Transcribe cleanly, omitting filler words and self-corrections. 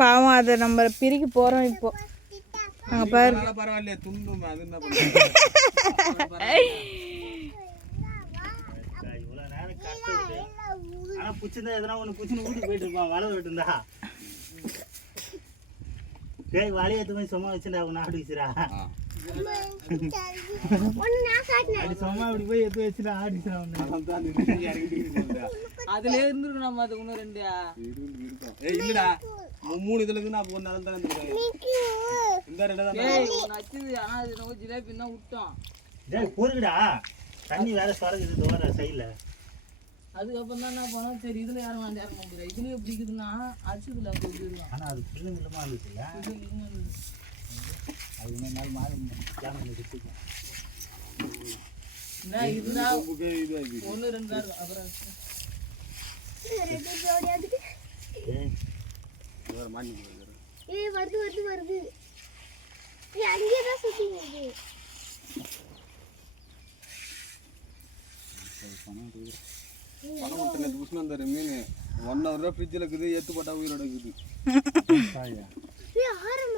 பாவம் அதை நம்ம பிரிக்க போறோம் இப்போ. அங்க பாரு. பரவாயில்லையே துண்டும் அது என்ன இவ்வளவு நேரம் கஷ்டப்பட்டு ஆனா புச்சுதான் எதனா ஒண்ணு புச்சுன்னு ஊட்டி போயிட்டு இருப்பான் வளவு விட்டுருந்தா. டேய் வாளியை எடுத்து போய் சும்மா வச்சுட்டா அவங்க நாடு வச்சுரா. அது சும்மா இப்படி போய் எடுத்து வச்சுட்டு ஆடிச்சுரா. அதுல இருந்துருக்கு நம்ம அதுக்கு இன்னும் 2 இருக்கும். ஏய் இல்லடா 3 இதுல இருந்து நான் ஒரு நாள் தான் இருந்திருக்கேன். இந்த 2 தான் நச்சுது. ஆனா அது நம்ம ஜிலேபி தான் விட்டோம். டேய் பொறுக்குடா தண்ணி வேற சொரகுது தோற சைடுல. அதுக்கப்புறம் தான் என்ன பண்ணோம், சரி இதுல யாரும் வந்து இறங்க முடியாது, இதுலயே பிடிக்குதுன்னா அச்சுதுல போயிடலாம். ஆனா அது பிள்ளைங்க இல்லமா இருந்துச்சுல்ல. அது இன்னொரு நாள் மாறி கேமரா வச்சுக்கலாம். இதுதான் 1 2 தான் அப்புறம் வருது. அங்கேதான் சுத்தி வருது. பணம் புஷ்ணம் வந்தாரு மீன் 1 hour ஃப்ரிட்ஜில் இருக்குது, ஏற்று போட்டால் உயிரோட இருக்குது.